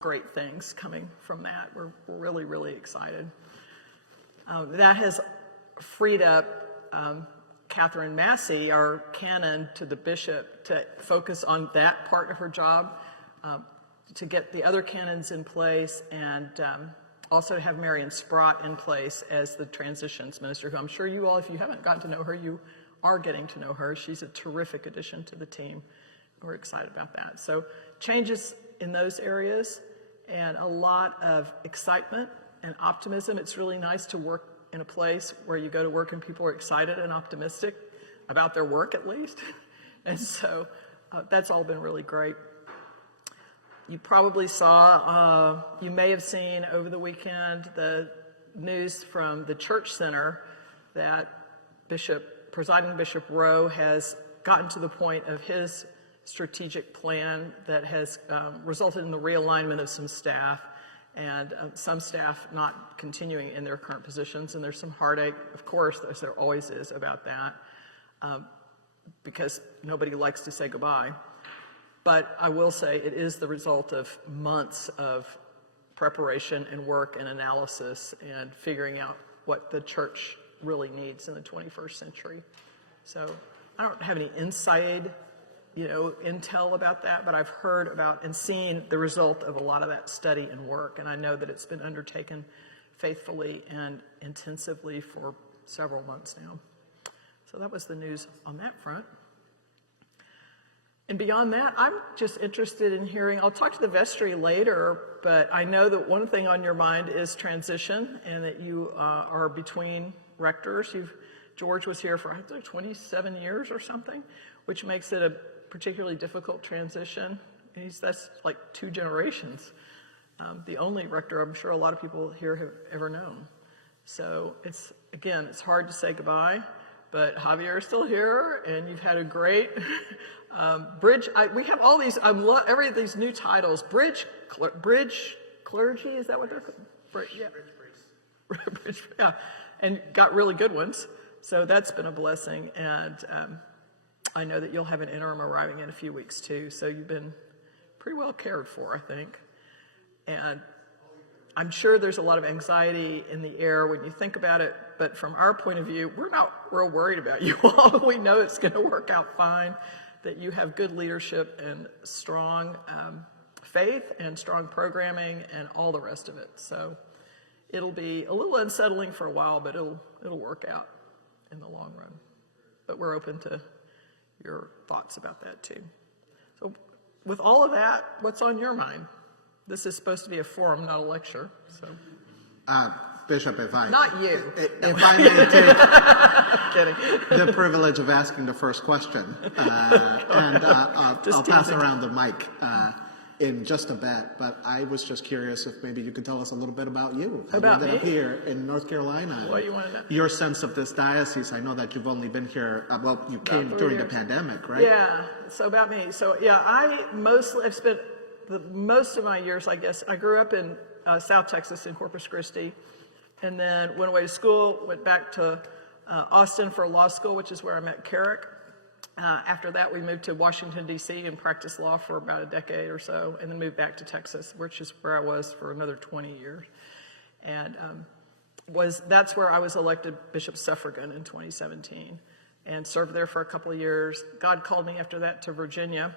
great things coming from that. We're really, really excited. That has freed up Catherine Massey, our canon to the bishop, to focus on that part of her job, to get the other canons in place, and also to have Marion Sprott in place as the transitions minister, who I'm sure you all, if you haven't gotten to know her, you are getting to know her. She's a terrific addition to the team. We're excited about that. So changes in those areas and a lot of excitement and optimism. It's really nice to work in a place where you go to work and people are excited and optimistic about their work, at least. And so that's all been really great. You probably saw, you may have seen over the weekend, the news from the Church Center that Presiding Bishop Rowe has gotten to the point of his strategic plan that has resulted in the realignment of some staff, and some staff not continuing in their current positions. And there's some heartache, of course, as there always is about that, because nobody likes to say goodbye. But I will say it is the result of months of preparation and work and analysis and figuring out what the church really needs in the 21st century. So I don't have any inside, intel about that, but I've heard about and seen the result of a lot of that study and work, and I know that it's been undertaken faithfully and intensively for several months now. So that was the news on that front. And beyond that, I'm just interested in hearing, I'll talk to the vestry later, but I know that one thing on your mind is transition, and that you are between rectors. George was here for, I think, 27 years or something, which makes it a particularly difficult transition. That's like 2 generations. The only rector I'm sure a lot of people here have ever known. So it's hard to say goodbye, but Javier is still here, and you've had a great bridge. We have all these, every of these new titles. Bridge clergy, is that what they're called? Bridge priest. Yeah, and got really good ones. So that's been a blessing, and I know that you'll have an interim arriving in a few weeks too, so you've been pretty well cared for, I think. And I'm sure there's a lot of anxiety in the air when you think about it, but from our point of view, we're not real worried about you all. We know it's going to work out fine, that you have good leadership and strong faith and strong programming and all the rest of it. So it'll be a little unsettling for a while, but it'll work out in the long run. But we're open to your thoughts about that too. So with all of that, what's on your mind? This is supposed to be a forum, not a lecture. So, Bishop, if I not you. If I may take the privilege of asking the first question, and I'll pass around the mic in just a bit. But I was just curious if maybe you could tell us a little bit about you. About me? Up here in North Carolina. What do you want to know? Your sense of this diocese. I know that you've only been here. You came during the pandemic, right? Yeah. So about me. So yeah, I've spent most of my years, I guess. I grew up in South Texas in Corpus Christi, and then went away to school. Went back to Austin for law school, which is where I met Carrick. After that, we moved to Washington, D.C. and practiced law for about a decade or so, and then moved back to Texas, which is where I was for another 20 years. And that's where I was elected Bishop Suffragan in 2017 and served there for a couple of years. God called me after that to Virginia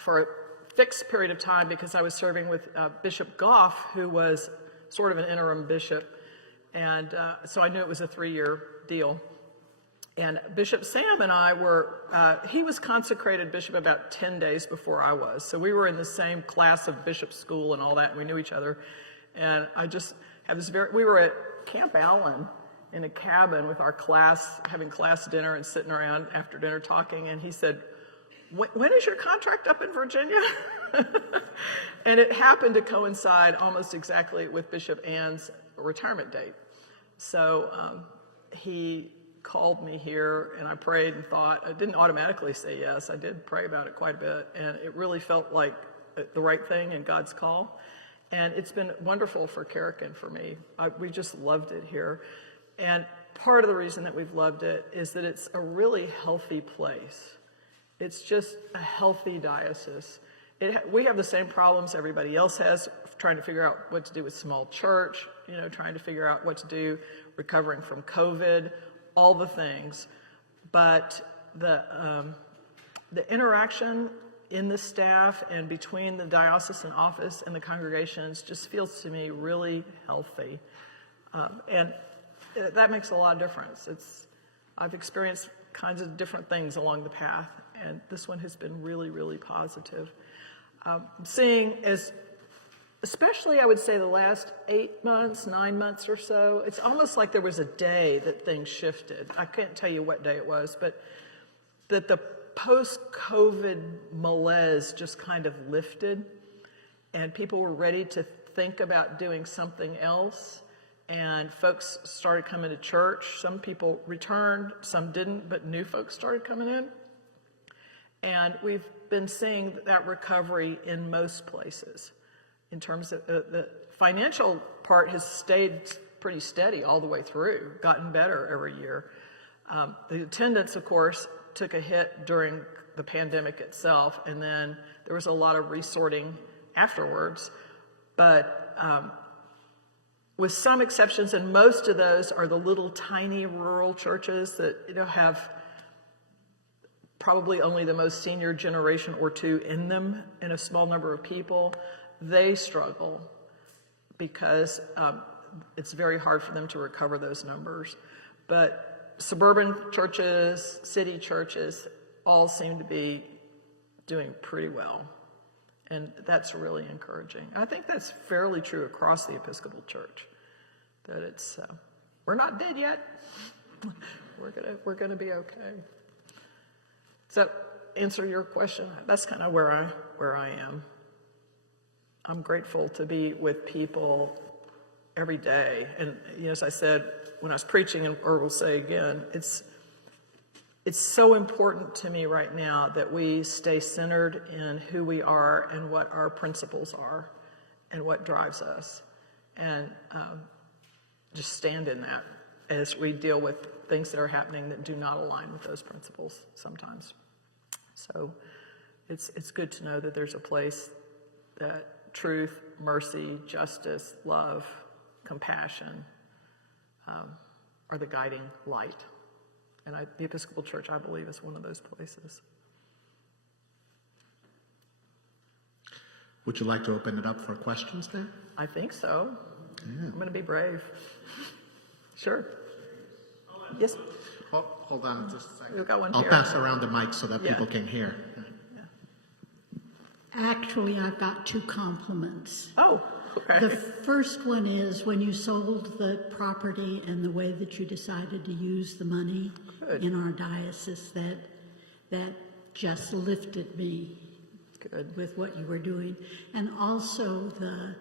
for a fixed period of time because I was serving with Bishop Goff, who was sort of an interim bishop. And so I knew it was a 3-year deal. And Bishop Sam and I were, he was consecrated bishop about 10 days before I was. So we were in the same class of bishop school and all that, and we knew each other. And I just had this we were at Camp Allen in a cabin with our class, having class dinner and sitting around after dinner talking. And he said, when is your contract up in Virginia? And it happened to coincide almost exactly with Bishop Ann's retirement date. So he called me here, and I prayed and thought. I didn't automatically say yes. I did pray about it quite a bit, and it really felt like the right thing and God's call. And it's been wonderful for Carrick and for me. We just loved it here. And part of the reason that we've loved it is that it's a really healthy place. It's just a healthy diocese. we have the same problems everybody else has, trying to figure out what to do with small church, trying to figure out what to do, recovering from COVID, all the things. But the interaction in the staff and between the diocesan office and the congregations just feels to me really healthy. And that makes a lot of difference. I've experienced kinds of different things along the path, and this one has been really, really positive. Seeing especially I would say the last 8 months, 9 months or so, it's almost like there was a day that things shifted. I can't tell you what day it was, but that the post-COVID malaise just kind of lifted, and people were ready to think about doing something else, and folks started coming to church. Some people returned, some didn't, but new folks started coming in. And we've been seeing that recovery in most places. In terms of the financial part has stayed pretty steady all the way through, gotten better every year. The attendance, of course, took a hit during the pandemic itself, and then there was a lot of resorting afterwards. But with some exceptions, and most of those are the little tiny rural churches that have probably only the most senior generation or two in them and a small number of people, they struggle because it's very hard for them to recover those numbers. But suburban churches, city churches, all seem to be doing pretty well. And that's really encouraging. I think that's fairly true across the Episcopal Church, that it's, we're not dead yet. We're gonna be okay. So, answer your question. That's kind of where I am. I'm grateful to be with people every day. And as I said when I was preaching, or will say again, it's so important to me right now that we stay centered in who we are and what our principles are and what drives us. And just stand in that as we deal with things that are happening that do not align with those principles sometimes. So it's good to know that there's a place that truth, mercy, justice, love, compassion are the guiding light. And the Episcopal Church, I believe, is one of those places. Would you like to open it up for questions there? I think so. Yeah. I'm going to be brave. Sure. Yes. Oh, hold on just a second. We've got one I'll here. pass around the mic so that people can hear. Actually, I've got two compliments. Oh, okay. The first one is when you sold the property and the way that you decided to use the money in our diocese, that just lifted me. Good. With what you were doing. And also the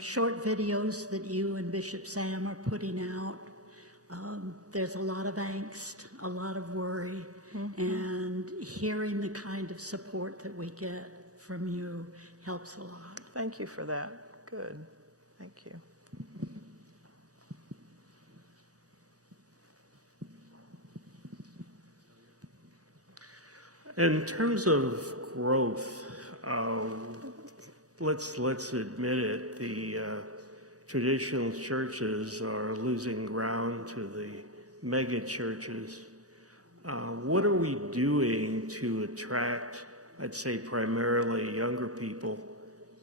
short videos that you and Bishop Sam are putting out. There's a lot of angst, a lot of worry, and hearing the kind of support that we get from you helps a lot. Thank you for that. Good. Thank you. In terms of growth, let's admit it, the traditional churches are losing ground to the mega churches. What are we doing to attract, I'd say primarily younger people,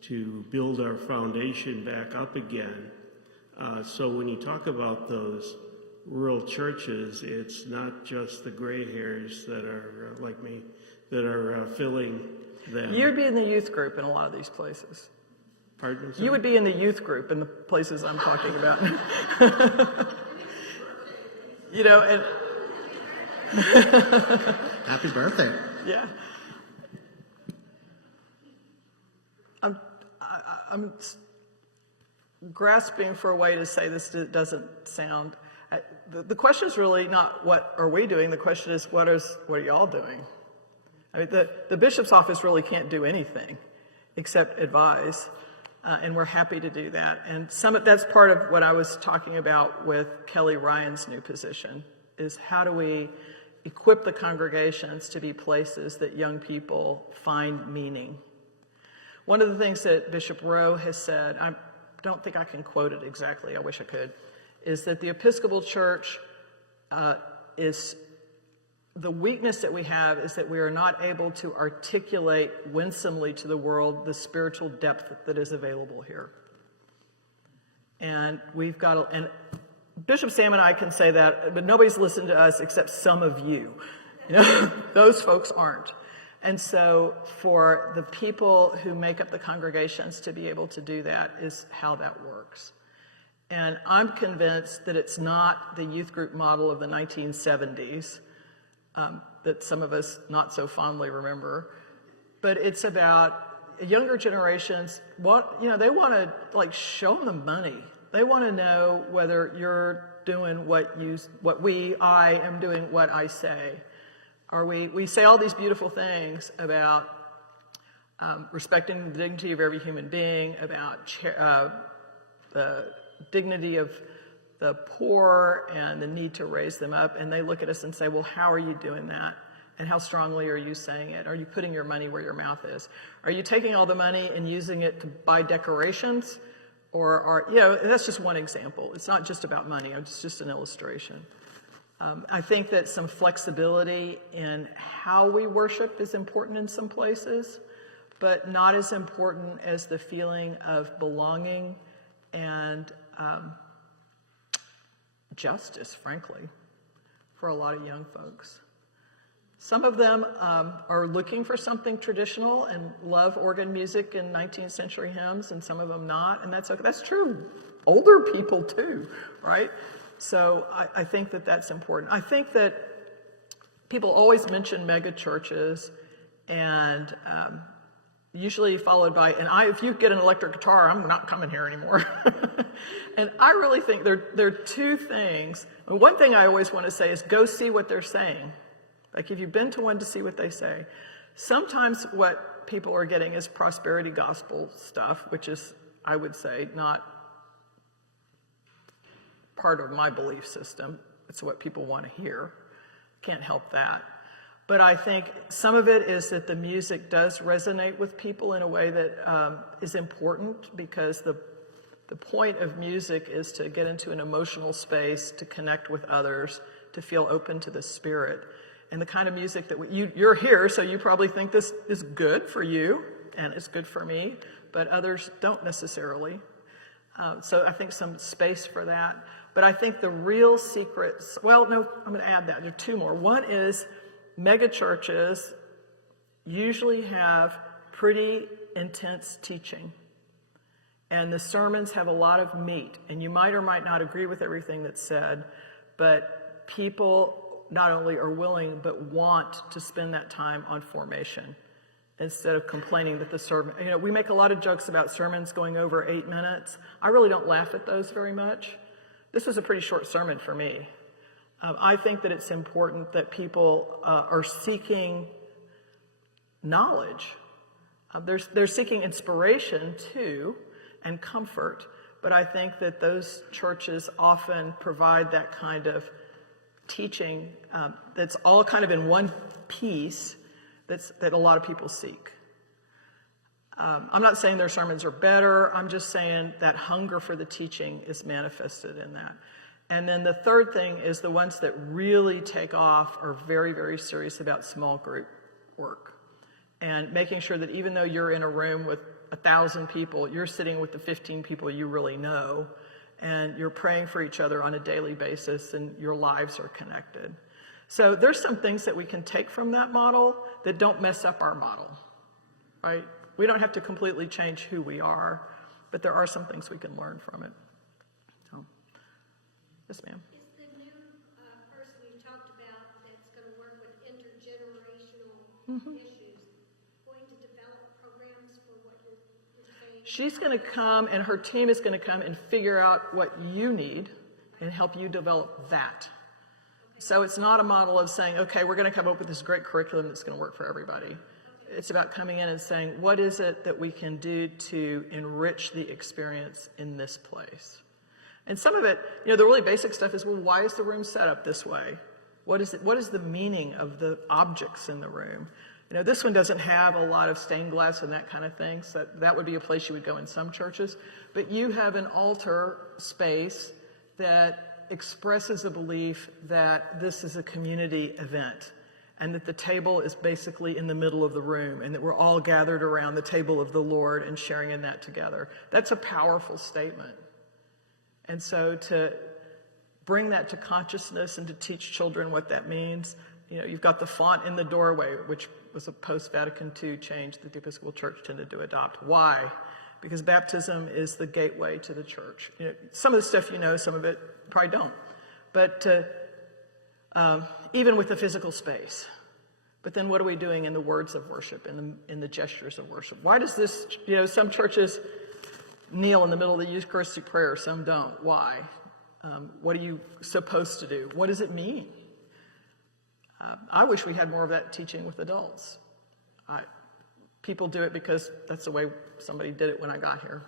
to build our foundation back up again? So when you talk about those rural churches, it's not just the gray hairs that are like me that are filling them. You'd be in the youth group in a lot of these places. Pardon? You would be in the youth group in the places I'm talking about. And Happy birthday. yeah. I'm grasping for a way to say this doesn't sound. The question is really not what are we doing. The question is what are y'all doing? I mean, the bishop's office really can't do anything except advise, and we're happy to do that. And that's part of what I was talking about with Kelly Ryan's new position, is how do we equip the congregations to be places that young people find meaning. one of the things that Bishop Rowe has said, I don't think I can quote it exactly, I wish I could, is that the Episcopal Church is, the weakness that we have is that we are not able to articulate winsomely to the world the spiritual depth that is available here. And we've got to, and Bishop Sam and I can say that, but nobody's listened to us except some of you. You know, those folks aren't. And so for the people who make up the congregations to be able to do that is how that works. And I'm convinced that it's not the youth group model of the 1970s that some of us not so fondly remember, but it's about younger generations. They want to like show them the money. They want to know whether you're doing I am doing what I say. Or we say all these beautiful things about respecting the dignity of every human being, about the dignity of the poor and the need to raise them up, and they look at us and say, well, how are you doing that? And how strongly are you saying it? Are you putting your money where your mouth is? Are you taking all the money and using it to buy decorations? Or that's just one example. It's not just about money, it's just an illustration. I think that some flexibility in how we worship is important in some places, but not as important as the feeling of belonging and justice, frankly, for a lot of young folks. Some of them are looking for something traditional and love organ music and 19th century hymns, and some of them not, and that's okay. That's true. Older people too, right? So I think that that's important. I think that people always mention mega churches, and usually followed by, if you get an electric guitar, I'm not coming here anymore. And I really think there are two things. One thing I always want to say is go see what they're saying. Like if you've been to one, to see what they say. Sometimes what people are getting is prosperity gospel stuff, which is, I would say, not part of my belief system. It's what people want to hear. Can't help that. But I think some of it is that the music does resonate with people in a way that is important, because the point of music is to get into an emotional space, to connect with others, to feel open to the Spirit. And the kind of music that you're here, so you probably think this is good for you, and it's good for me, but others don't necessarily. So I think some space for that. But I think the real secrets, I'm going to add that. There are two more. One is mega churches usually have pretty intense teaching. And the sermons have a lot of meat. And you might or might not agree with everything that's said, but people not only are willing, but want to spend that time on formation instead of complaining that the sermon, we make a lot of jokes about sermons going over 8 minutes. I really don't laugh at those very much. This was a pretty short sermon for me. I think that it's important that people are seeking knowledge. They're seeking inspiration too, and comfort, but I think that those churches often provide that kind of teaching that's all kind of in one piece that a lot of people seek. I'm not saying their sermons are better. I'm just saying that hunger for the teaching is manifested in that. And then the third thing is the ones that really take off are very, very serious about small group work and making sure that even though you're in a room with 1,000 people, you're sitting with the 15 people you really know, and you're praying for each other on a daily basis, and your lives are connected. So there's some things that we can take from that model that don't mess up our model, right? We don't have to completely change who we are, but there are some things we can learn from it. So, yes, ma'am. Is the new person you talked about that's going to work with intergenerational issues going to develop programs for what you're saying? She's going to come, and her team is going to come and figure out what you need and help you develop that. So it's not a model of saying, okay, we're going to come up with this great curriculum that's going to work for everybody. It's about coming in and saying, what is it that we can do to enrich the experience in this place? And some of it, the really basic stuff is, well, why is the room set up this way? What is the meaning of the objects in the room? You know, this one doesn't have a lot of stained glass and that kind of thing, so that would be a place you would go in some churches. But you have an altar space that expresses a belief that this is a community event and that the table is basically in the middle of the room and that we're all gathered around the table of the Lord and sharing in that together. That's a powerful statement. And so to bring that to consciousness and to teach children what that means, you know, you've got the font in the doorway, which was a post-Vatican II change that the Episcopal Church tended to adopt. Why? Because baptism is the gateway to the church. You know, some of the stuff you know, some of it probably don't. But even with the physical space. But then what are we doing in the words of worship, in the gestures of worship? Why does this, you know, some churches kneel in the middle of the Eucharistic prayer, some don't. Why? What are you supposed to do? What does it mean? I wish we had more of that teaching with adults. People do it because that's the way somebody did it when I got here.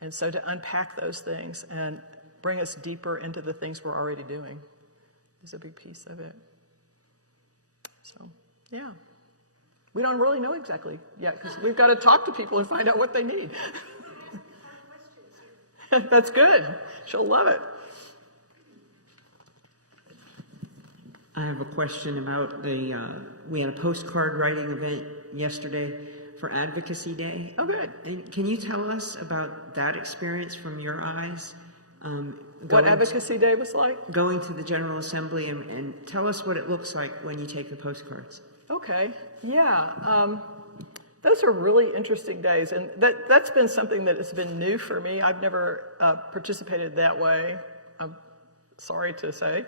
And so to unpack those things and bring us deeper into the things we're already doing is a big piece of it. So, yeah. We don't really know exactly yet because we've got to talk to people and find out what they need. That's good. She'll love it. I have a question about we had a postcard writing event yesterday for Advocacy Day. Oh, good. And can you tell us about that experience from your eyes? What Advocacy Day was like? Going to the General Assembly and tell us what it looks like when you take the postcards. Okay. Yeah. Those are really interesting days. And that's been something that has been new for me. I've never participated that way, I'm sorry to say.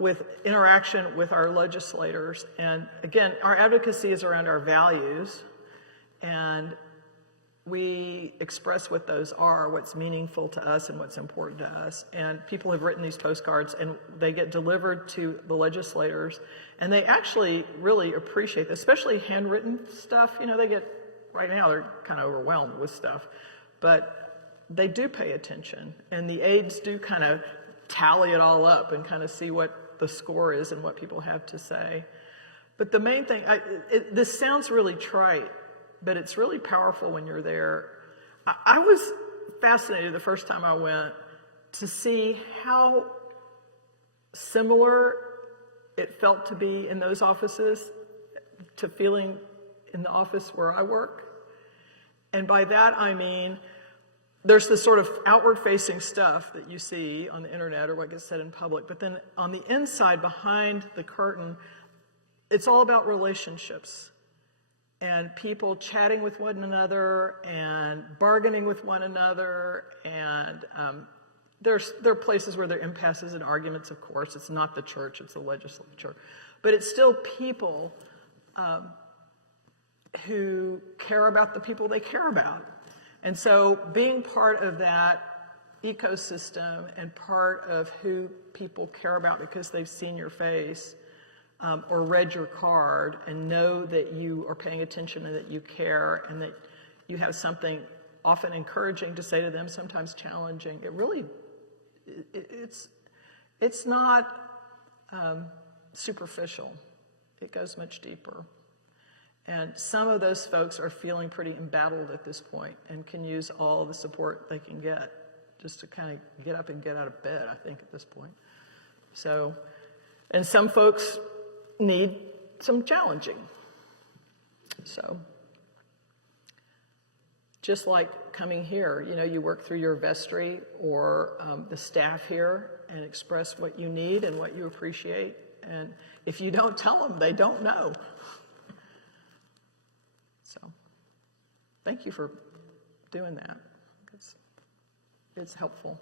With interaction with our legislators. And again, our advocacy is around our values, and we express what those are, what's meaningful to us and what's important to us. And people have written these postcards and they get delivered to the legislators, and they actually really appreciate this, especially handwritten stuff. You know, right now they're kind of overwhelmed with stuff, but they do pay attention, and the aides do kind of tally it all up and kind of see what the score is and what people have to say. But the main thing, this sounds really trite, but it's really powerful when you're there. I was fascinated the first time I went to see how similar it felt to be in those offices to feeling in the office where I work. And by that I mean, there's this sort of outward-facing stuff that you see on the internet or what gets said in public, but then on the inside, behind the curtain, it's all about relationships and people chatting with one another and bargaining with one another, and there are places where there are impasses and arguments, of course. It's not the church, it's the legislature. But it's still people who care about the people they care about. And so being part of that ecosystem and part of who people care about because they've seen your face or read your card and know that you are paying attention and that you care and that you have something often encouraging to say to them, sometimes challenging, it's not superficial. It goes much deeper. And some of those folks are feeling pretty embattled at this point and can use all the support they can get just to kind of get up and get out of bed, I think, at this point. So, and some folks need some challenging. So, just like coming here, you know, you work through your vestry or the staff here and express what you need and what you appreciate. And if you don't tell them, they don't know. So, thank you for doing that. It's helpful.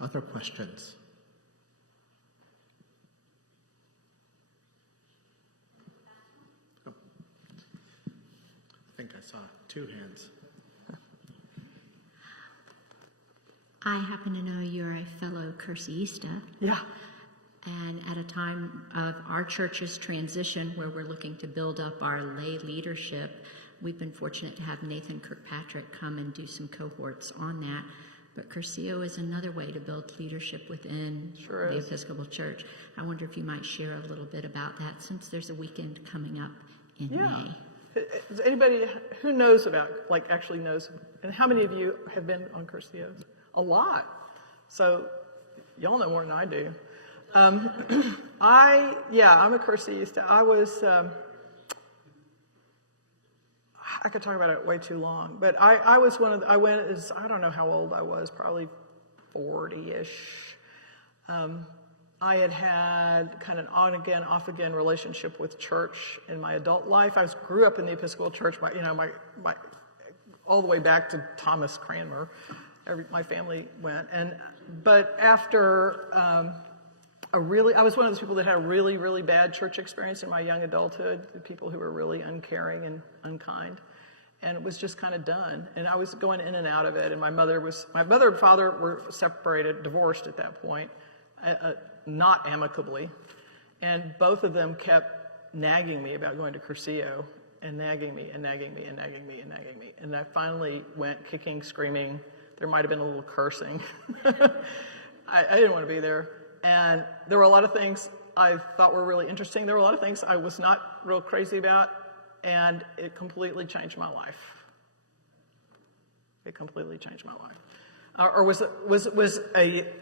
Other questions? Oh. I think I saw 2 hands. I happen to know you're a fellow Curseista. Yeah. And at a time of our church's transition where we're looking to build up our lay leadership, we've been fortunate to have Nathan Kirkpatrick come and do some cohorts on that. but Curcio is another way to build leadership within Sure the is. Episcopal Church. I wonder if you might share a little bit about that, since there's a weekend coming up in Yeah. May. Is anybody who knows about, like actually knows, and how many of you have been on Curcios? A lot. So y'all know more than I do. I'm a Curcioista. I could talk about it way too long, but I was I went as, I don't know how old I was, probably 40-ish. I had kind of on again, off again relationship with church in my adult life. I grew up in the Episcopal Church, my all the way back to Thomas Cranmer. My family went, but after I was one of those people that had a really, really bad church experience in my young adulthood. People who were really uncaring and unkind, and it was just kind of done. And I was going in and out of it. And my mother and father were separated, divorced at that point. Not amicably, and both of them kept nagging me about going to Curcio, and nagging me and nagging me and nagging me and nagging me, and I finally went kicking, screaming. There might have been a little cursing. I didn't want to be there, and there were a lot of things I thought were really interesting. There were a lot of things I was not real crazy about, and it completely changed my life. It completely changed my life. Or was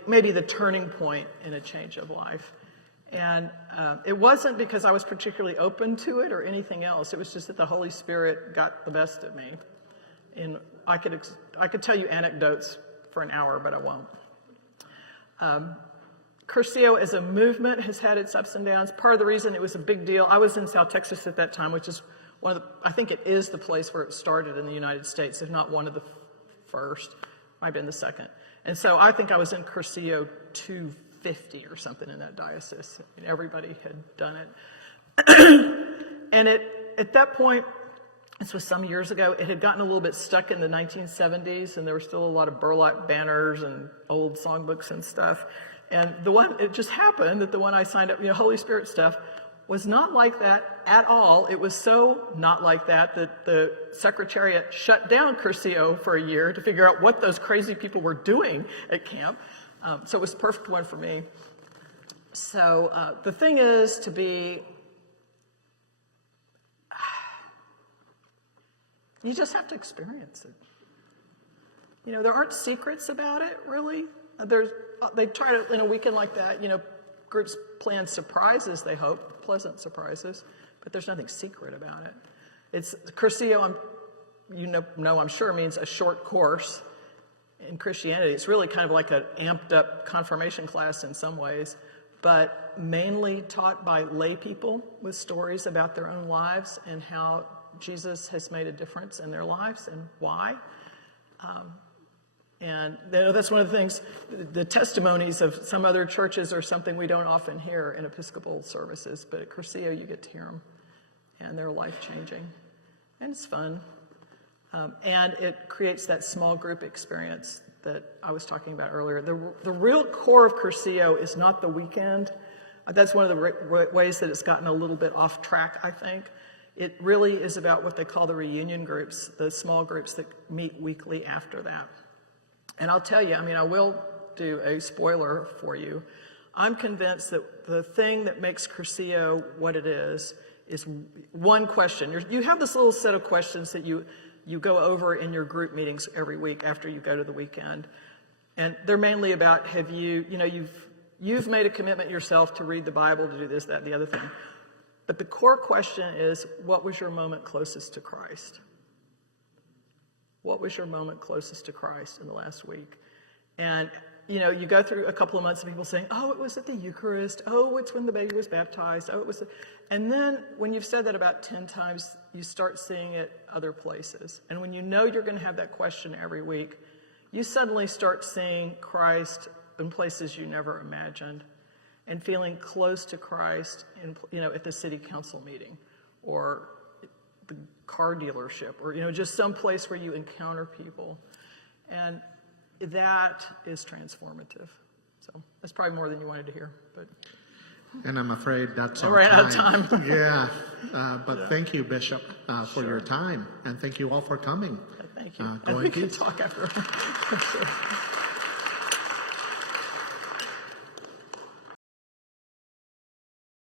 maybe the turning point in a change of life. And it wasn't because I was particularly open to it or anything else. It was just that the Holy Spirit got the best of me. And I could tell you anecdotes for an hour, but I won't. Curcio as a movement has had its ups and downs. Part of the reason it was a big deal, I was in South Texas at that time, which is I think it is the place where it started in the United States, if not one of the first. Might have been the second. And so I think I was in Curcio 250 or something in that diocese. Everybody had done it. And at that point, this was some years ago, it had gotten a little bit stuck in the 1970s, and there were still a lot of burlap banners and old songbooks and stuff. And it just happened that the one I signed up, Holy Spirit stuff, was not like that at all. It was so not like that the Secretariat shut down Curcio for a year to figure out what those crazy people were doing at camp. So it was the perfect one for me. So the thing is to be, you just have to experience it. There aren't secrets about it, really. They try to, in a weekend like that, groups plan surprises, they hope, pleasant surprises, but there's nothing secret about it. It's Curcio, I'm sure, means a short course in Christianity. It's really kind of like an amped up confirmation class in some ways, but mainly taught by lay people with stories about their own lives and how Jesus has made a difference in their lives and why. And that's one of the things, the testimonies of some other churches are something we don't often hear in Episcopal services, but at Curcio you get to hear them, and they're life-changing, and it's fun. And it creates that small group experience that I was talking about earlier. The real core of Curcio is not the weekend. That's one of the ways that it's gotten a little bit off track, I think. It really is about what they call the reunion groups, the small groups that meet weekly after that. And I'll tell you, I will do a spoiler for you. I'm convinced that the thing that makes Curcio what it is one question. You have this little set of questions that you go over in your group meetings every week after you go to the weekend. And they're mainly about you've made a commitment yourself to read the Bible, to do this, that, and the other thing. But the core question is, what was your moment closest to Christ? What was your moment closest to Christ in the last week? And, you go through a couple of months of people saying, oh, it was at the Eucharist. Oh, it's when the baby was baptized. Oh, it was. And then when you've said that about 10 times, you start seeing it other places. And when you know you're going to have that question every week, you suddenly start seeing Christ in places you never imagined and feeling close to Christ at the city council meeting or the car dealership or, just some place where you encounter people. And that is transformative. So that's probably more than you wanted to hear, but. And I'm afraid that's We're out of time. Yeah, but thank you, Bishop, for your time, and thank you all for coming. Thank you. Go And we in can peace. talk after. Sure.